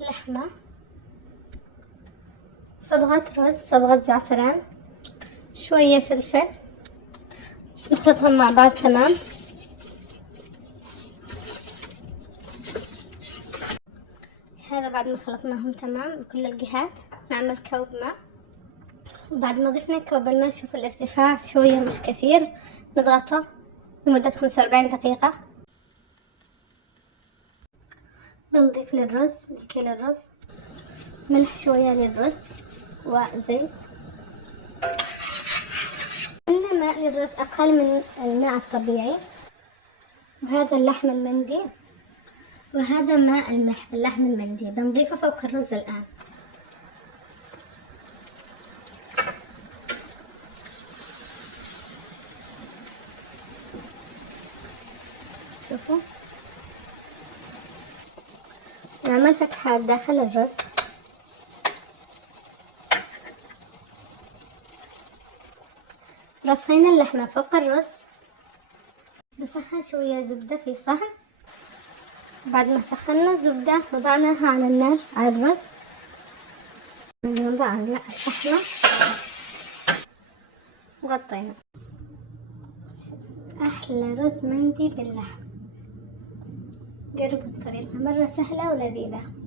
لحمة، صبغة رز، صبغة زعفران، شوية فلفل، نخلطهم مع بعض تمام. هذا بعد ما خلطناهم تمام بكل الجهات نعمل كوب ماء، وبعد ما ضفنا كوب الماء شوف الارتفاع شوية مش كثير، نضغطه لمدة 45 دقيقة. بنضيف للرز لكيلو الرز ملح شوية للرز وزيت. قلنا ماء للرز أقل من الماء الطبيعي. وهذا اللحم المندي، وهذا ماء اللحم المندي بنضيفه فوق الرز الآن. شوفوا نعمل فتحات داخل الرز. رصينا اللحمة فوق الرز. نسخن شوية زبدة في صحن. بعد ما سخنا الزبدة وضعناها على النار على الرز، نضع اللحمة وغطينا. أحلى رز مندي باللحم. جربوا الطريقة، مرة سهلة ولذيذة.